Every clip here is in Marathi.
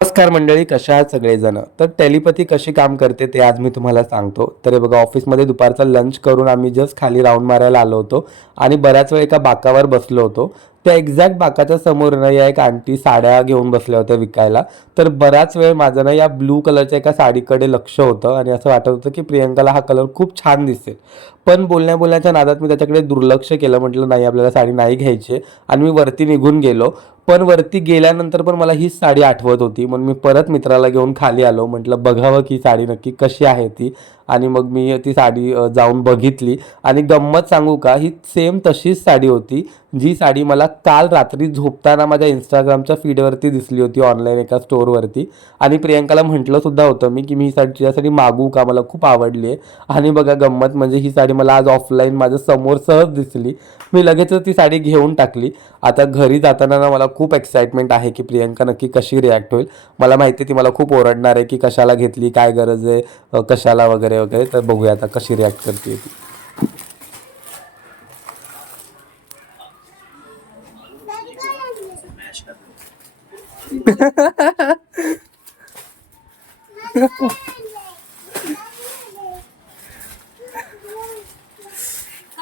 नमस्कार मंडळी, कशा आहात सगळेजण. तर टेलिपॅथी कशी काम करते ते आज मी तुम्हाला सांगतो. तर हे बघा, ऑफिसमध्ये दुपारचा लंच करून आम्ही जस्ट खाली राऊंड मारायला आलो होतो आणि बऱ्याच वेळ एका बाकावर बसलो होतो. त्या एक्झॅक्ट बाकाच्या समोर ना या एक आंटी साड्या घेऊन बसल्या होत्या विकायला. तर बराच वेळ माझं ना या ब्लू कलरच्या एका साडीकडे लक्ष होतं आणि असं वाटत होतं की प्रियंकाला हा कलर खूप छान दिसेल. पण बोलण्याच्या नादात मी त्याच्याकडे दुर्लक्ष केलं. म्हटलं नाही, आपल्याला साडी नाही घ्यायची आहे आणि मी वरती निघून गेलो. पण वरती गेल्यानंतर पण मला हीच साडी आठवत होती, म्हणून मी परत मित्राला घेऊन खाली आलो. म्हटलं बघावं की साडी नक्की कशी आहे ती. आणि मग मी ती साडी जाऊन बघितली आणि गंमत सांगू का, ही सेम तशीच साडी होती जी साडी मला काल रात्री झोपताना माझ्या इंस्टाग्रामच्या फीडवरती दिसली होती ऑनलाईन एका स्टोअरवरती. आणि प्रियंकाला म्हटलं सुद्धा होतं मी की मी ही साडी तुझ्यासाठी मागू का, मला खूप आवडली आहे. आणि बघा गंमत म्हणजे ही साडी मला आज ऑफलाईन माझ्या समोर सहज दिसली. मी लगेचच ती साडी घेऊन टाकली. आता घरी जाताना ना मला खूप एक्साइटमेंट आहे की प्रियंका नक्की कशी रिॲक्ट होईल. मला माहिती आहे ती मला खूप ओरडणार आहे की कशाला घेतली, काय गरज आहे, कशाला वगैरे वगैरे. तर बघूया आता कशी रिॲक्ट करते ती.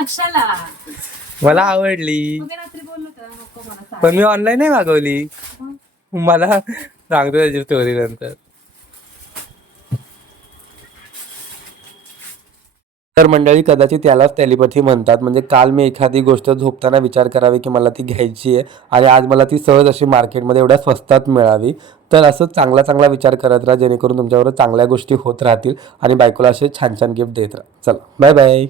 कशाला मला आवडली, तुम्ही रात्री बोललो होता नको मला पण साडी. मी ऑनलाईन नाही मागवली. मला सांगतो त्याची स्टोरी नंतर. तर मंडळी, कदाचित यालाच टेलिपॅथी म्हणतात. म्हणजे काल मी एखादी गोष्ट झोपताना विचार करावे की मला ती घ्यायची आहे आणि आज मला ती सहज अशी मार्केटमध्ये एवढ्या स्वस्तात मिळावी. तर असंच चांगला चांगला विचार करत राहा, जेणेकरून तुमच्याबरोबर चांगल्या गोष्टी होत राहतील आणि बायकोला असे छान छान गिफ्ट देत राहा. चला, बाय बाय.